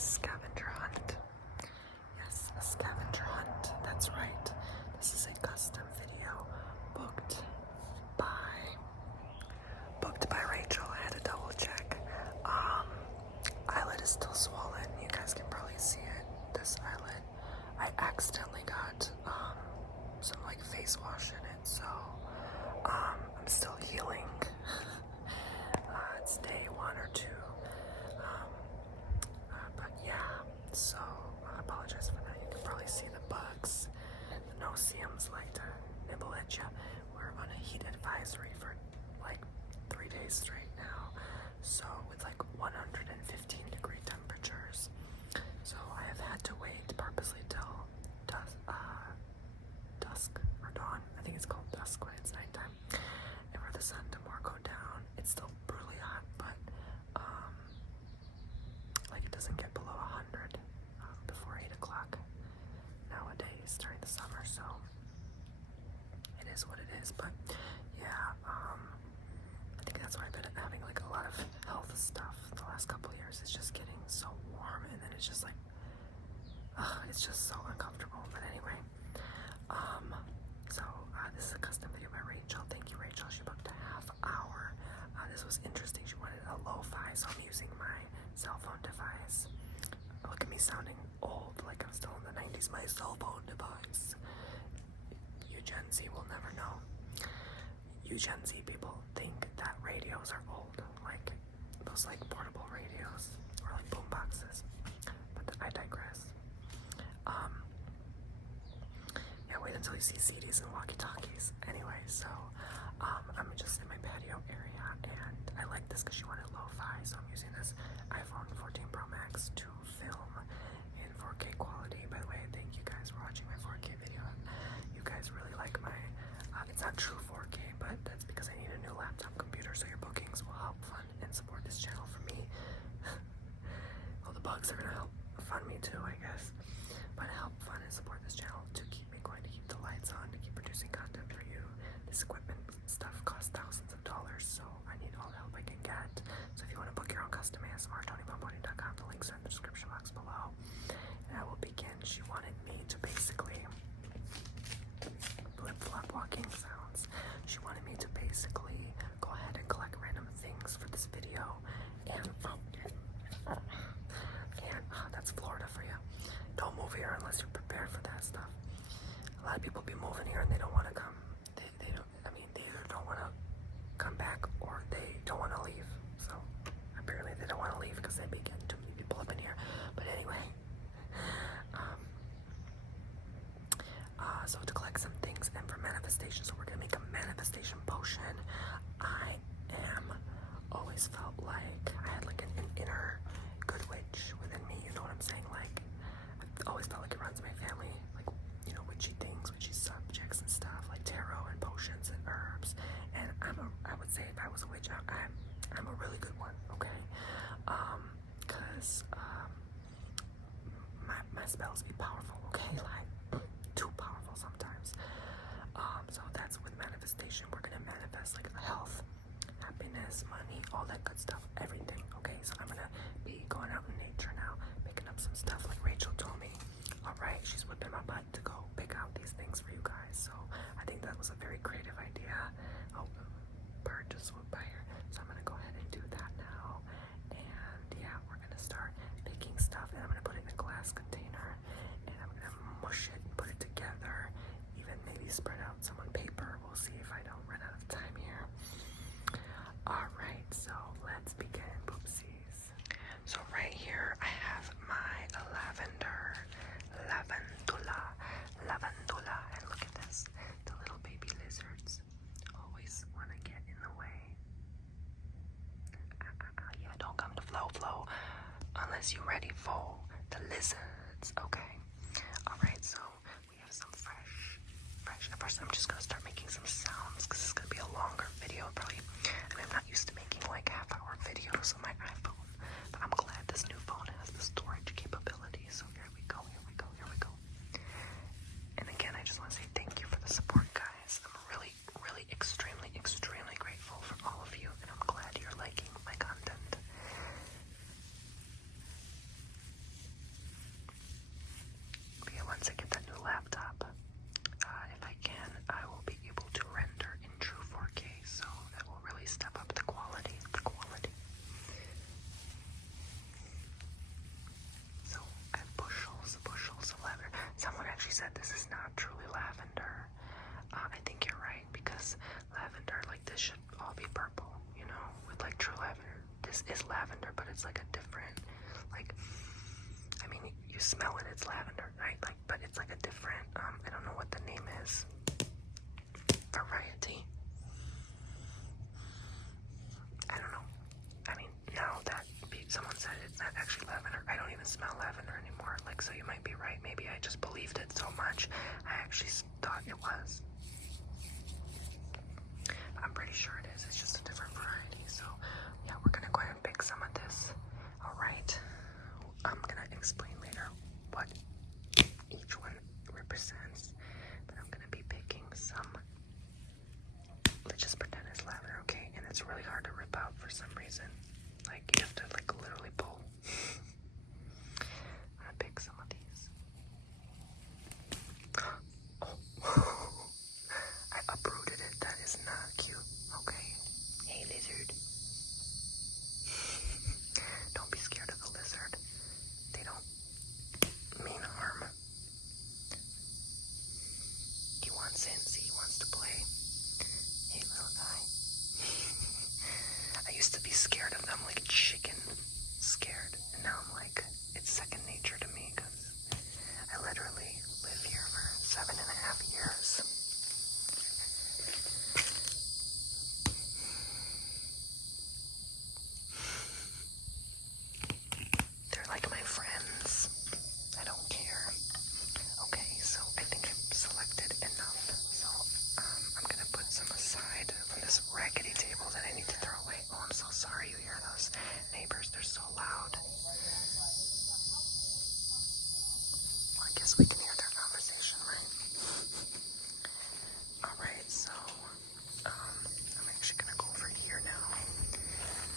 scavenger hunt. Yes, a scavenger hunt. That's right. This is a custom video booked by Rachel. I had to double check. Eyelid is still swollen. You guys can probably see it. This eyelid. I accidentally got some like face wash in it, so I'm still healing. It's day 1 or 2. But yeah, so I apologize for that. You can probably see the bugs. The no-see-ums like to nibble at you. We're on a heat advisory for like 3 days straight now. So with like 115-degree temperatures. So I have had to wait purposely till dusk or dawn. I think it's called dusk when it's nighttime. And for the sun to more go down. It's still brutally hot, but like it doesn't get below 100 before 8 o'clock nowadays during the summer, so it is what it is. But yeah, I think that's why I've been having like a lot of health stuff the last couple of years. It's just getting so warm, and then it's just like it's just so uncomfortable. But anyway, so this is a custom video by Rachel. Thank you, Rachel. She booked a half hour. This was interesting. She wanted a LoFi, so I'm using my cell phone device. Look at me sounding old, like I'm still in the 90s. My cell phone device. You Gen Z will never know. You Gen Z people think that radios are old, like those like portable radios or like boom boxes. But I digress. Yeah, wait until you see CDs and walkie-talkies. Anyway, so I'm just in my patio area, and I like this because she wanted lo-fi, so I'm using this iPhone 14 Pro Max to film in 4K quality. By the way, thank you guys for watching my 4K video. You guys really like my, it's not true 4K, but that's because I need a new laptop computer, so your bookings will help fund and support this channel for me. Well, the bugs are gonna help fund me too, I guess. But help fund and support this channel to keep me going, to keep the lights on, to keep producing content for you. This equipment stuff costs thousands of dollars, so I need all the help I can get. So if you want to book your own custom ASMR, TonyBomboni.com. The links are in the description box below. And I will begin. She wanted me to basically flip-flop walking sounds. She wanted me to basically go ahead and collect random things for this video. And that's Florida for you. Don't move here unless you're prepared for that stuff. A lot of people be moving here and they don't want to come. They don't. I mean, they either don't want to come back or they don't want to leave. So apparently they don't want to leave because they be getting too many people up in here. But anyway, so to collect some things and for manifestation, so we're gonna make a manifestation potion. I always felt like I had like an inner good witch within me. You know what I'm saying? Like I always felt like it runs in my family, like, you know, witchy things, witchy subjects and stuff, like tarot and potions and herbs. And I would say if I was a witch, I'm a really good one, okay? Cause my spells be powerful, okay? Like too powerful sometimes. So that's with manifestation. We're gonna manifest like health, happiness, money, all that good stuff, everything, okay? So I'm gonna be going out in nature now, picking up some stuff like Rachel told me. Alright, she's whipping my butt to go pick out these things for you guys. So I think that was a very creative idea. Oh, bird just swooped by here. So I'm gonna go ahead and do that now. And yeah, we're gonna start picking stuff, and I'm gonna put it in a glass container, and I'm gonna mush it and put it together. Even maybe spread out some on paper. We'll see if I don't run out of time here. Alright, so let's begin, poopsies. So right here I have my lavandula, and look at this. The little baby lizards always want to get in the way. Yeah, don't come to flow unless you're ready for the lizards, okay? Alright, so we have some fresh. At first I'm just gonna start making some sounds because it's gonna be a longer video probably, and I'm not used to making like half-hour videos on my iPhone, but I'm glad this new phone has the storage capability. So here we go. And again, I just want to say thank you for the support, guys. I'm really extremely grateful for all of you, and I'm glad you're liking my content. said this is not truly lavender. I think you're right, because lavender, like, this should all be purple, you know, with like true lavender. This is lavender, but it's like a different, like, I mean, you smell it, it's lavender, right? Like, but it's like a different, I don't know what the name is, variety. I don't know. I mean, now that someone said it's not actually lavender, I don't even smell lavender anymore. Like, so you might be right. Maybe I just believed it so much, I actually thought it was. But I'm pretty sure it is. It's just a different variety. So, yeah, we're gonna go ahead and pick some of this. All right. I'm gonna explain later what each one represents, but I'm gonna be picking some. Let's just pretend it's lavender, okay? And it's really hard to rip out for some reason. Like, you have to, like, literally pull. I'm gonna pick some of these. Oh. I uprooted it. That is not cute. Okay. Hey, lizard. Don't be scared of the lizard. They don't mean harm. He wants in. See, he wants to play. Hey, little guy. I used to be scared of them, like chicken scared. And now I'm like, it's second nature to me, because I literally live here for 7.5 years. They're like my friends. I don't care. Okay, so I think I've selected enough. So I'm gonna put some aside from this raggedy table that I need to throw away. Oh, I'm so sorry you hear those neighbors. They're so loud. Well, I guess we can hear their conversation, right? Alright, so I'm actually gonna go over here now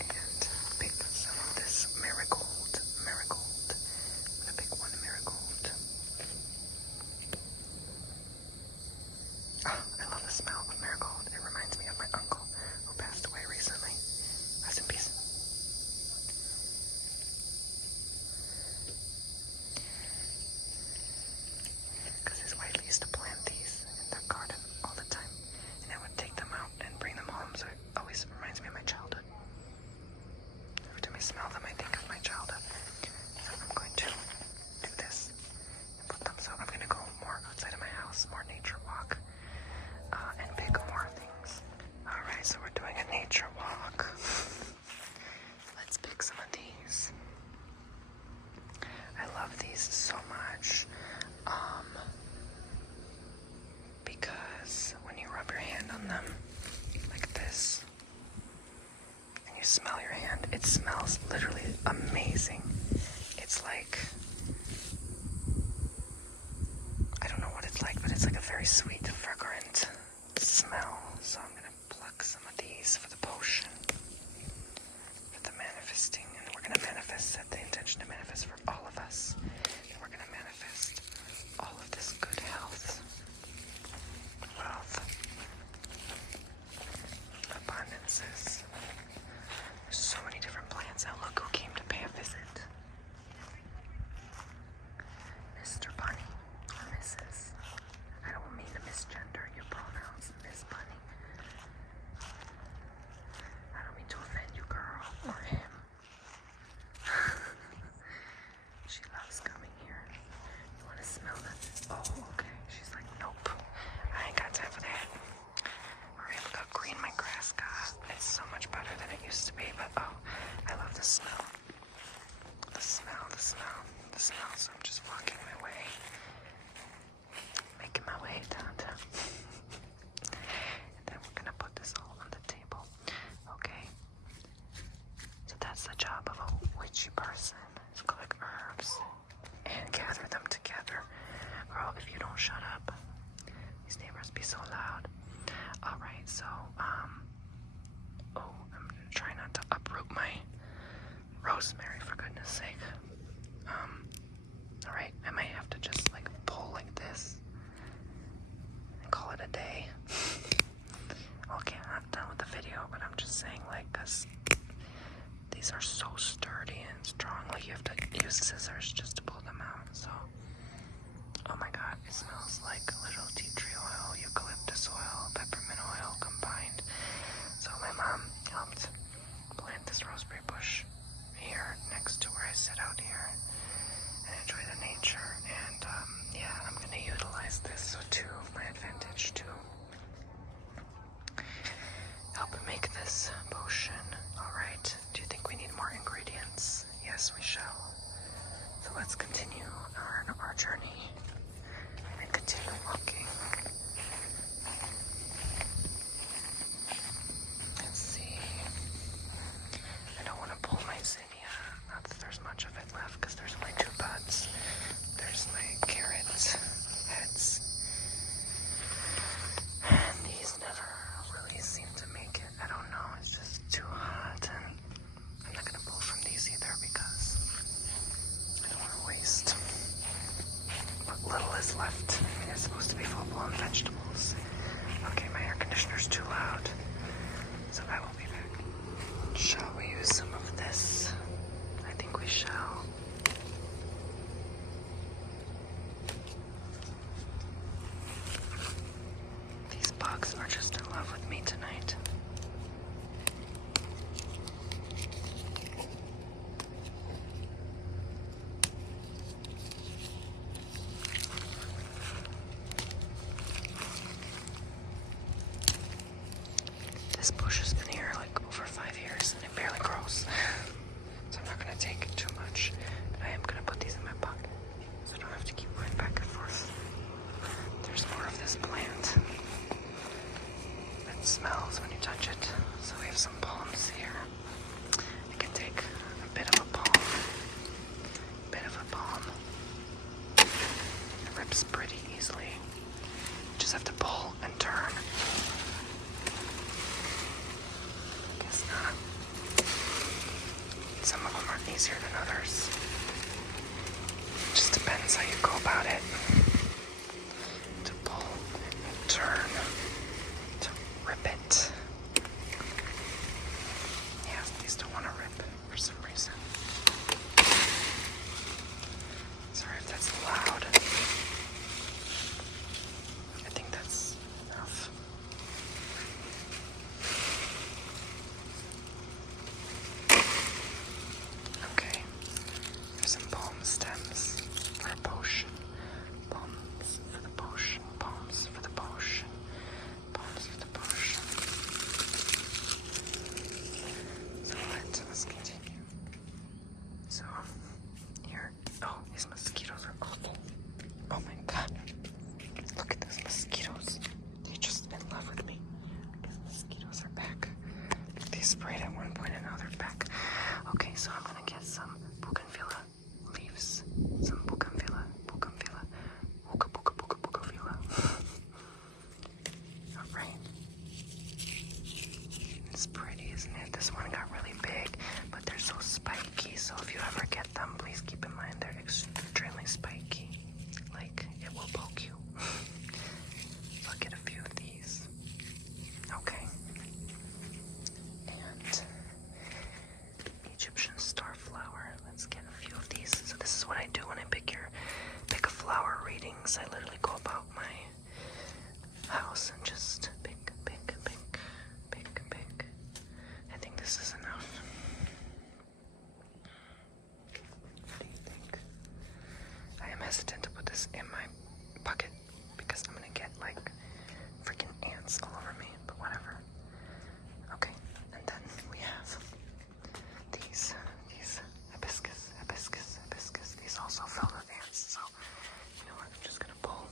and pick some of this marigold. I'm gonna pick one marigold. Oh, I love the smell of marigold. It reminds me of my uncle who passed away recently. Rest in peace. Because his wife used to plant these in their garden all the time, and I would take them out and bring them home, so it always reminds me of my childhood. Every time I smell them, I think of my childhood. So I'm going to do this and put them. So I'm going to go more outside of my house, more nature walk, and pick more things. Alright, so we're doing a nature walk. Let's pick some of these. I love these so much. Because when you rub your hand on them like this and you smell your hand, it smells literally amazing. It's like, I don't know what it's like, but it's like a very sweet, fragrant smell. So I'm gonna pluck some of these for the potion, for the manifesting, and we're gonna manifest, set the intention to manifest for all of us. And we're gonna manifest all of this good health, wealth, abundances. There's so many different plants. Now look who came to pay a visit. Mr. Bunny, or Mrs. I don't mean to misgender your pronouns, Miss Bunny. I don't mean to offend you, girl, or him. She loves coming here. You want to smell that? Oh, okay. She's like, nope. I ain't got time for that. Alright, look how green my grass got. It's so much better than it used to be, but oh, I love the smell. The smell, the smell, the smell. So I'm just walking my way. Making my way downtown. And then we're gonna put this all on the table. Okay. So that's the job of a witchy person. To collect herbs and gather them together. Girl, if you don't shut up, these neighbors be so loud. Alright, so, I'm trying not to uproot my rosemary, for goodness sake. Alright, I might have to just, like, pull like this and call it a day. Okay, I'm not done with the video, but I'm just saying, like, because these are so sturdy and strong, like, you have to use scissors just to pull them out, so. Oh my god, it smells So let's continue our journey and continue walking. Let's see. I don't want to pull my zinnia. Not that there's much of it left because there's only 2 buds. There's my carrot heads. And these never really seem to make it. I don't know. It's just too hot. And I'm not going to pull from these either because I don't want to waste what little is left. It's supposed to be full-blown vegetables. Okay, my air conditioner's too loud. So I will be back. Shall we use some of this? I think we shall. These bugs are just in love with me tonight. This bush has been here like over 5 years and it barely grows. So I'm not going to take too much. But I am going to put these in my pocket so I don't have to keep going back and forth. There's more of this plant that smells when you touch it. So we have some palms here. You can take a bit of a palm. It rips pretty easily. You just have to pull and turn. Guess not. Some of them are easier than others. Just depends how you go about it. To pull and turn, to rip it. Yeah, these don't want to rip for some reason. Sorry if that's loud. I think that's enough. Okay, there's some palm stems for a potion. Palms for the potion. Palms for the potion. Palms for the potion. So let's continue. So here, oh, these mosquitoes are awful. Oh my god. Look at those mosquitoes. They just in love with me. Because mosquitoes are back. They sprayed at one point and now they're back. Okay, so I'm gonna get some bougainvillea leaves. Some bougainvillea. Bougainvillea. Alright. It's pretty, isn't it? This one got really big, but they're so spiky. So if you ever get them, please keep in mind they're extremely spiky. Like, it will poke you. So I'll get a few of these. Okay. And Egyptian starflower. Let's get a few of these. So this is what I do when I pick a flower readings. I literally go about my house and just pick. I think this is enough. What do you think? I am hesitant to put this in my bucket because I'm gonna get like freaking ants all over me, but whatever. Okay, and then we have these hibiscus. These also filled with ants, so you know what, I'm just gonna pull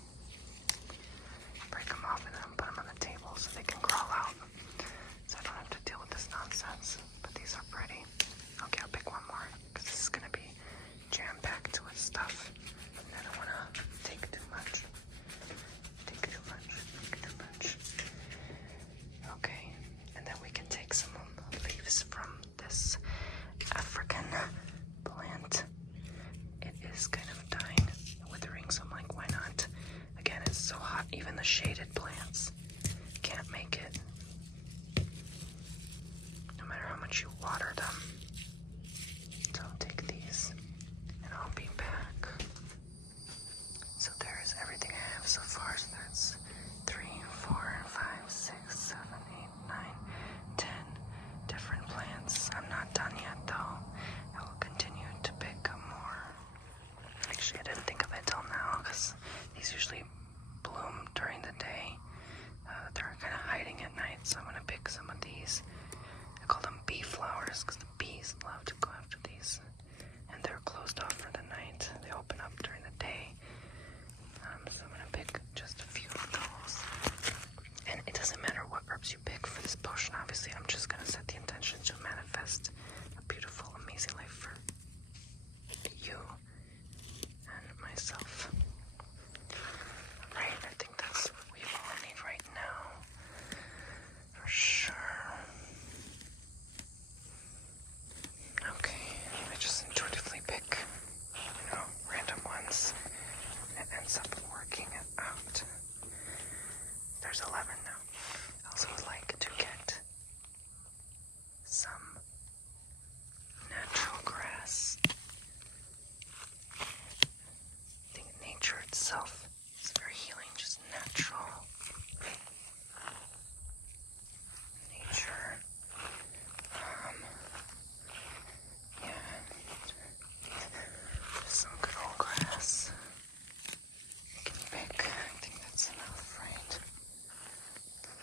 itself is very healing, just natural nature. Yeah, just some good old grass. You can pick. I think that's enough, right?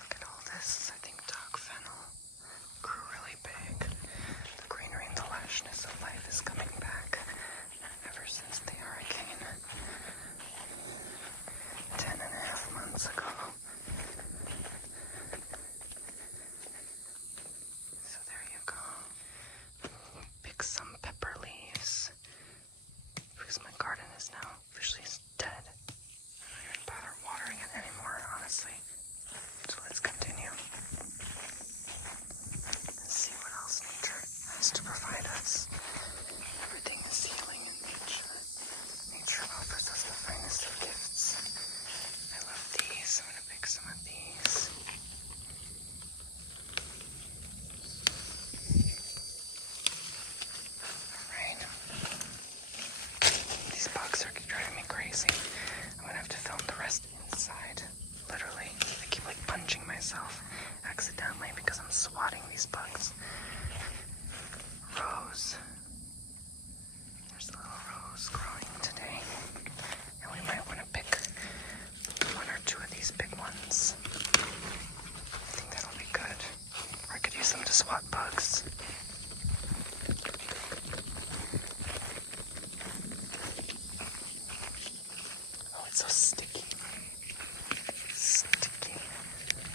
Look at all this. I think dog fennel grew really big. The greenery and the lushness of life is coming back ever since the hurricane 10.5 months ago. So there you go. Pick some pepper leaves because my garden is now officially dead. I don't even bother watering it anymore, honestly. So let's continue and see what else nature has to provide us. Everything is healing in nature. Nature offers us the finest of gifts. I love these. I'm going to pick some of these. Alright. These bugs are driving me crazy. I'm going to have to film the rest inside. Literally. I keep like punching myself accidentally because I'm swatting these bugs. Rose. There's a little rose growing today. And we might want to pick one or two of these big ones. I think that'll be good. Or I could use them to swat bugs. Oh, it's so sticky. Sticky.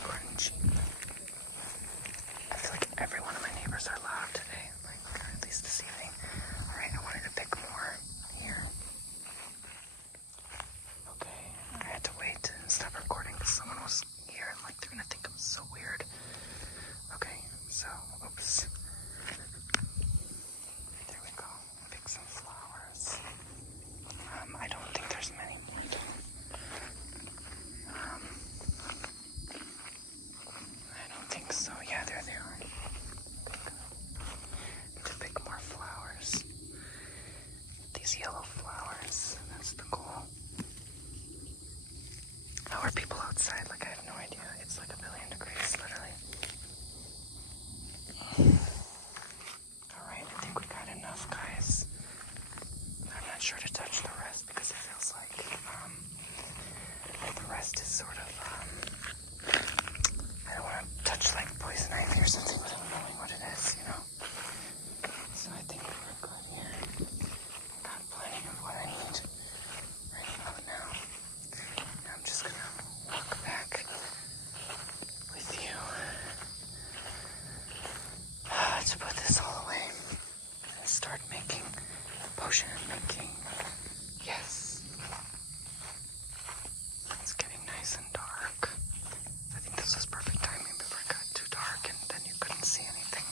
Crunchy. I feel like every one of my neighbors are loud today. Like, at least this evening. Alright, I wanted to pick more here. Okay, I had to wait and stop recording because someone was here and like they're gonna think I'm so weird. Okay, so, oops. There we go. Pick some flowers. I don't think there's many more though. I don't think so. Yeah, there they are. Need to pick more flowers. These yellow flowers. That's the goal. How are people outside? Like, I have no idea. It's like 1,000,000,000 degrees, literally. Alright, I think we got enough, guys. I'm not sure to touch the rest because it feels like the rest is sort of, I don't want to touch like poison ivy or something without knowing what it is, you know? So I think we're good here. Got plenty of what I need right about now. I'm just gonna walk back with you to put this all away and start making potion making. Yes. It's getting nice and dark. I think this was perfect timing before it got too dark and then you couldn't see anything.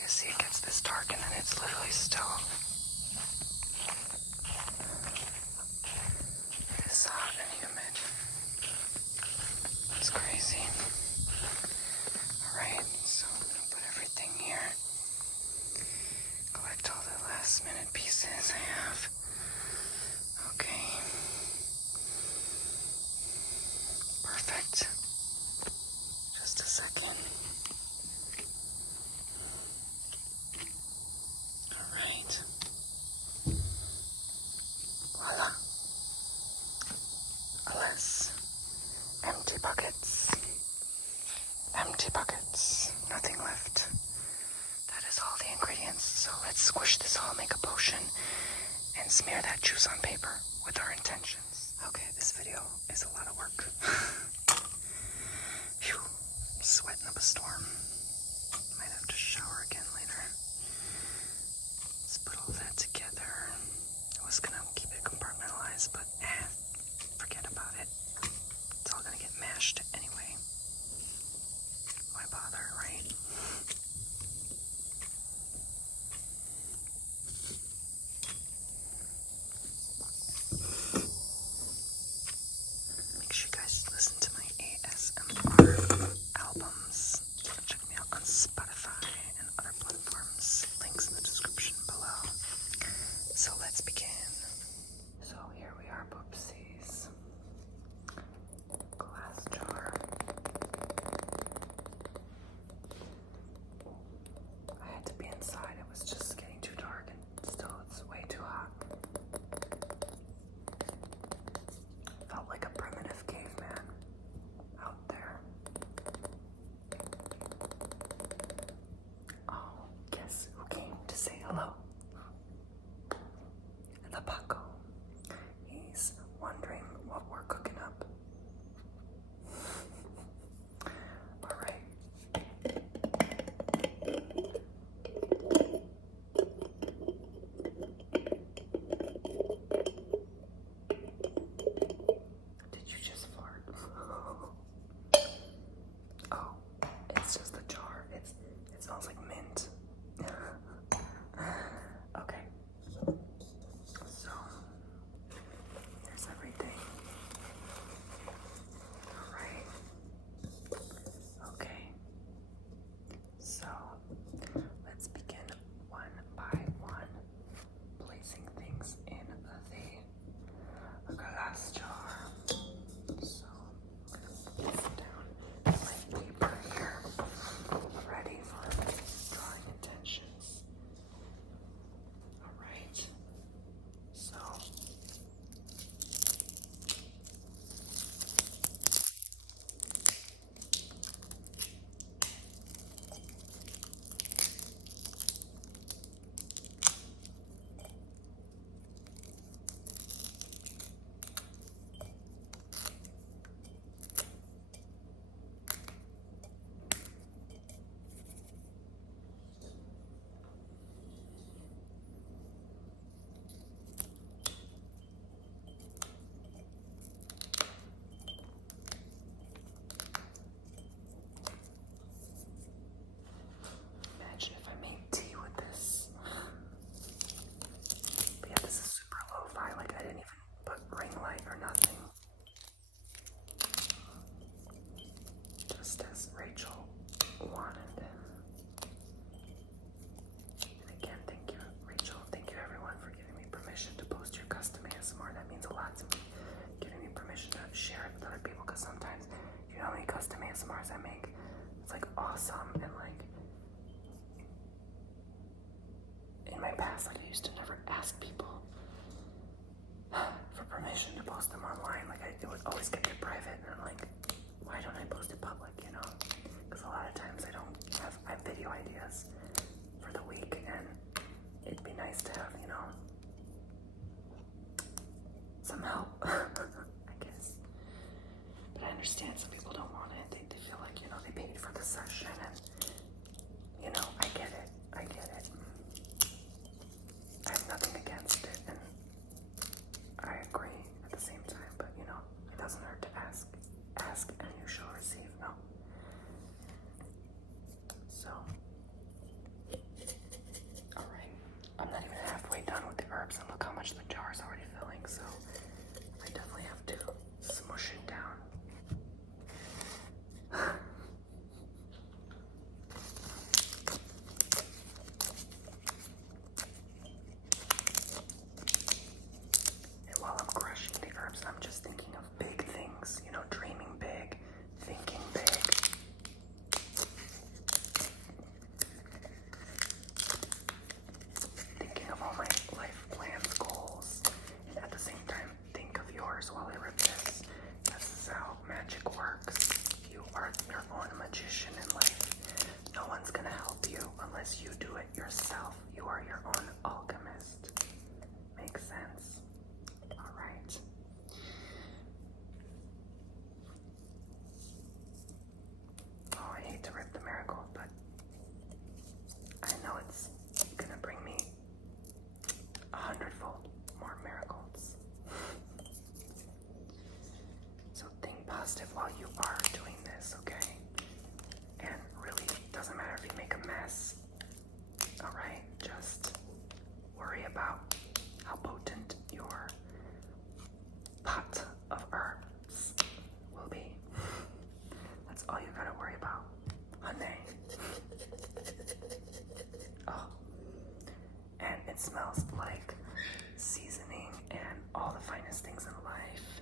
You see it gets this dark and then it's literally still. It is hot and humid. It's crazy. Alright, so I'm going to put everything here. Collect all the last minute pieces I have. Okay. Perfect. Just a second. Alright. Voila. Alas. Empty buckets. Empty buckets. Nothing left. That is all the ingredients. So let's squish this all, make a potion, and smear that juice on paper with our intentions. Okay, this video is a lot of work. Phew. I'm sweating up a storm. Might have to shower again later. Let's put all that together. I was gonna keep it compartmentalized, but forget about it. It's all gonna get mashed anyway. Why bother, right? Make sure you guys listen to my ASMR albums. Check me out on Spotify and other platforms. Links in the description below. So let's begin. So here past, like I used to never ask people for permission to post them online. Like it would always get it private, and I'm like, why don't I post it public, you know? Because a lot of times I have video ideas for the week, and it'd be nice to have, you know, some help, I guess. But I understand some people don't want it. They feel like, you know, they paid for the session, and, you know, I get it. I have nothing against it, and I agree at the same time, but, you know, it doesn't hurt to ask. Ask and you shall receive, no? So, alright. I'm not even halfway done with the herbs, and look how much the jar is already filling, so I definitely have to smush it down. And while I'm crushing the herbs, I'm just thinking of big things, you know, dreaming big, thinking big. Thinking of all my life plans, goals, and at the same time, think of yours while I rip this. This is how magic works. You are your own magician in life. No one's gonna help you unless you do it yourself. You are your own alchemist. Makes sense? Alright. Oh, I hate to rip the marigold, but I know it's gonna bring me 100-fold more marigolds. So think positive while you are doing this, okay? And really, it doesn't matter if you make a mess. Alright? Just worry about how potent your pot of herbs will be. That's all you gotta worry about. Honey. Oh. And it smells like seasoning and all the finest things in life.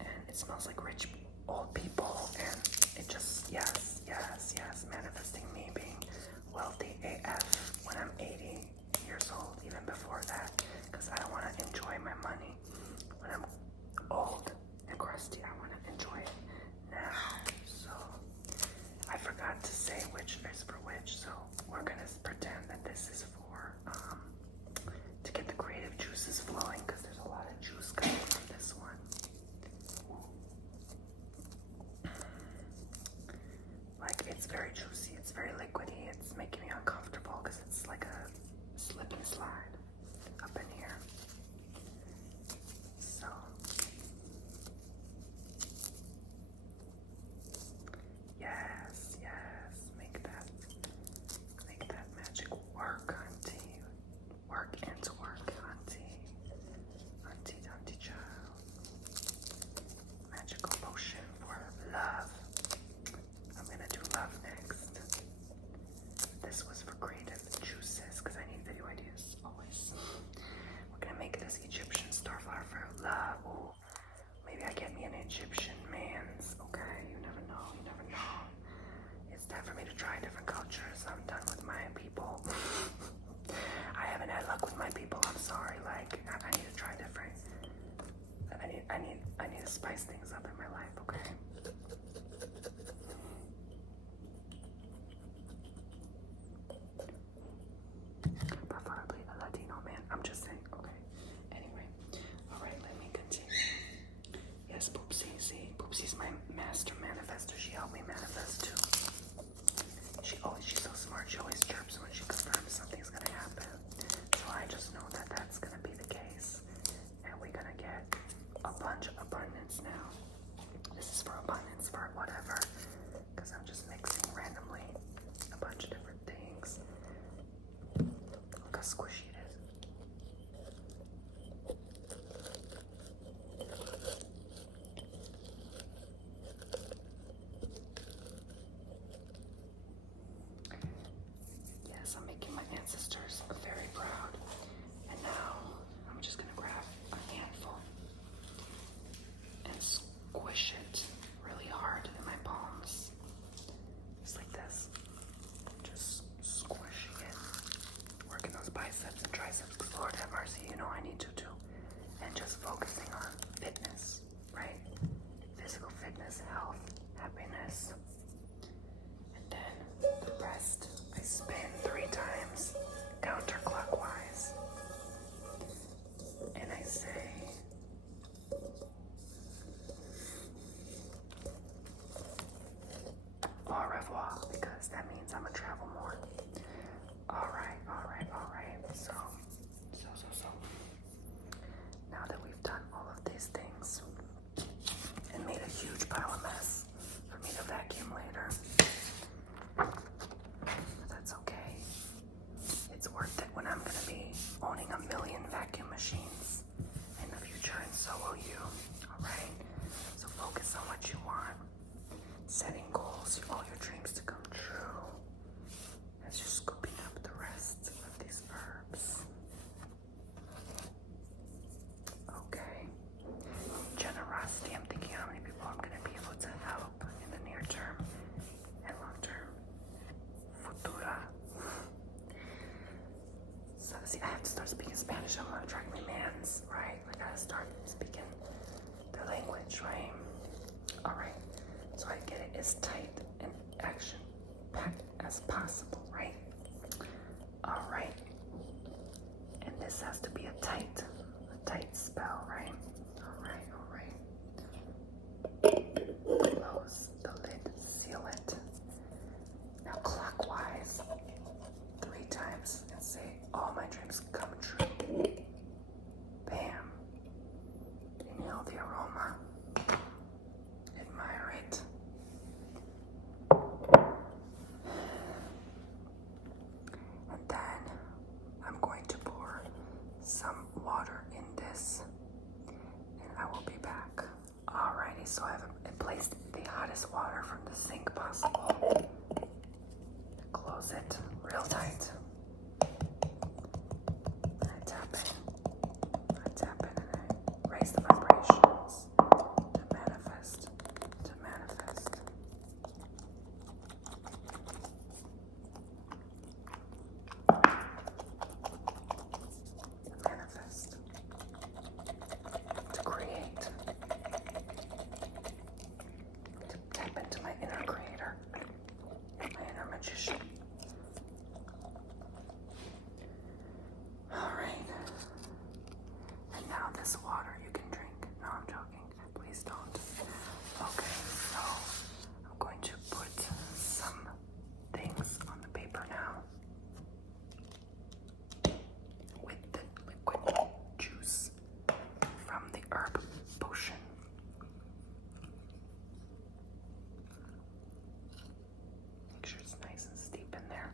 And it smells like rich old people. And it just, yes. Manifesting me being wealthy AF when I'm 80 years old, even before that. Because I want to enjoy my money. When I'm old and crusty, I want to enjoy it now. So I forgot to say which is for which, so we're gonna pretend that this is for to get the creative juices flowing, because there's a lot of juice coming from this one. Like, it's very juicy, it's very liquidy, it's making me uncomfortable because it's like a slip and slide up in here. So yes, make that magic work, auntie. Work and work, auntie. Auntie child. Magical potion for love. I'm gonna do love next. This was for creative juices, because I need video ideas always. We're gonna make this Egyptian starflower for love. Ooh. Maybe I get me an Egyptian man's, okay? You never know. It's time for me to try different cultures. I'm done with my people. I haven't had luck with my people, I'm sorry. Like, I need to try different. I need to spice things up in my life, okay? Preferably a Latino man. I'm just saying, okay. Anyway, alright, let me continue. Yes, Poopsie, see, Poopsie's my master manifester. She helped me manifest too. She's so smart. She always chirps when she confirms something's gonna happen. So I just know that that's gonna be the case, and we're gonna get a bunch of abundance now. This just focusing on fitness, right? Physical fitness, health, happiness. And then the rest, I spin 3 times counterclockwise. And I say, au revoir, because that means I'm gonna travel more. All right. So. Now that we've done all of these things and made a huge pile of mess for me to vacuum later, but that's okay. It's worth it when I'm gonna be owning 1 million vacuum machines in the future, and so will you. All right. So focus on what you want. Setting goals, all your dreams to come true. As you're scooping up the rest of these herbs. Okay. Generosity, I'm thinking how many people I'm going to be able to help in the near term and long term. Futura. So, see, I have to start speaking Spanish. I'm going to attract my mans, right? I got to start speaking their language, right? All right. So I get it as tight and action-packed as possible, right? All right. And this has to be a tight spell, right? All right. Close the lid, seal it. Now clockwise 3 times and say, all my dreams come true. Bam. Inhale the aroma. Admire it. And then I'm going to pour some water in this, and I will be back. Alrighty, so I've placed the hottest water from the sink possible. Close it real tight. And I tap in, and I raise the vibrations to manifest. To create, to tap into my inner creator, my inner magician. All right, and now this water you can drink. No, I'm joking. Please don't. Okay, so I'm going to put some things on the paper now with the liquid juice from the herb potion. Make sure it's nice and steep in there.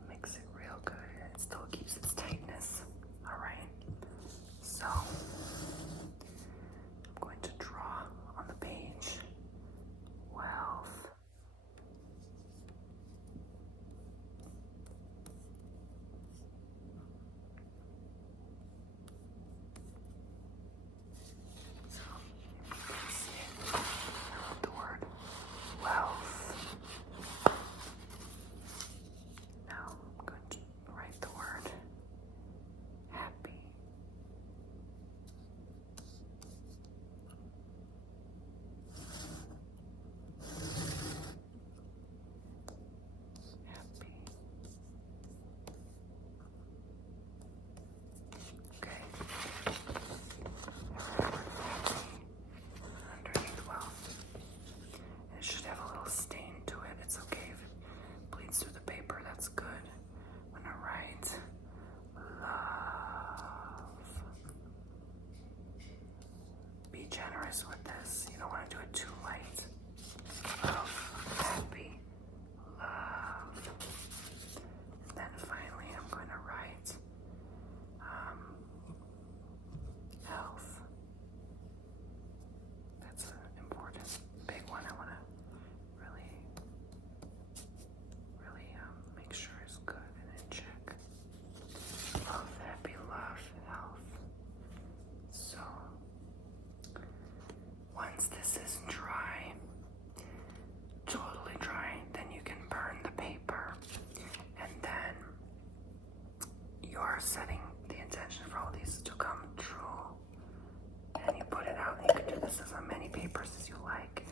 You mix it real good and it still keeps its tightness. All right. So I'm going to draw on the page wealth. So you can see it. I wrote the word wealth. Now I'm going to write the word happy. Happy. Okay. Underneath wealth. And it should have a little stain to it. It's okay if it bleeds through the paper. That's good. I'm gonna write love. Be generous with this. You don't want to do it too light. Happy. Love. And then finally I'm going to write health. That's an important big one. I want to really make sure it's good and in check. Love, happy, love, health. So once this is dry, totally dry, then you can burn the paper, and then you're setting just as many papers as you like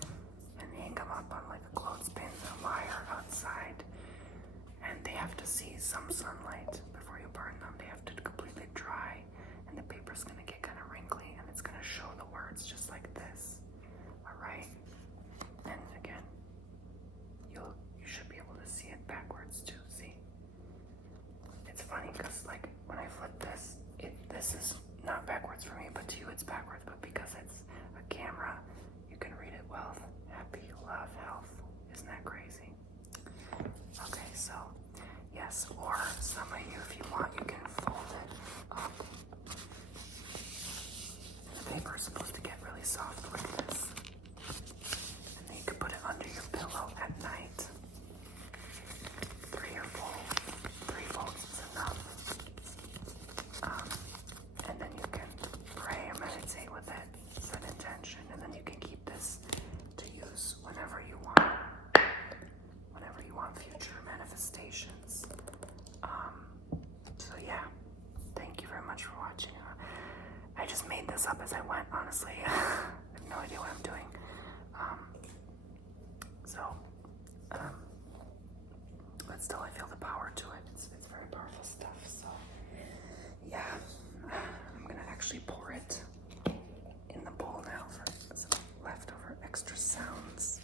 and hang them up on like a clothespin or wire outside. And they have to see some sunlight before you burn them. They have to completely dry, and the paper's gonna get kind of wrinkly, and it's gonna show the words just like this. All right. And again, you should be able to see it backwards too. See? It's funny because like when I flip this, this is not backwards for me, but to you it's backwards. But because it's a camera, you can read it. Wealth, happy, love, health. Isn't that crazy? Okay, so yes, or some of you, if you want, you can fold it up. The paper is supposed to get really soft like this. And then you can put it under your pillow at night. 3 folds is enough. And then you can pray or meditate with it, set intention, and then you can keep this to use whenever you want. Whenever you want future manifestations. So yeah, thank you very much for watching. I just made this up as I went, honestly. I have no idea what I'm doing. But still I feel the power to it. It's very powerful stuff. So yeah, I'm gonna actually pour it in the bowl now for some leftover extra sounds.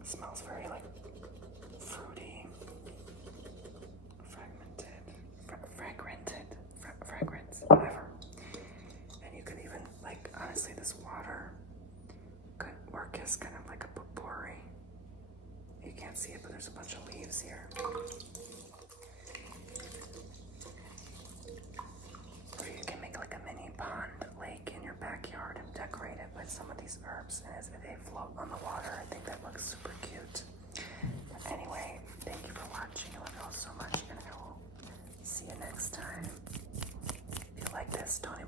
It smells very like fruity, fragrance, whatever. And you could even, like, honestly, this water could work as kind of like a potpourri. You can't see it, but there's a bunch of leaves here. Or you can make like a mini pond, lake in your backyard and decorate it with some of these herbs, and as they float on the water, I think that looks super cute. But anyway, thank you for watching. I love you all so much, and I will see you next time. If you like this, don't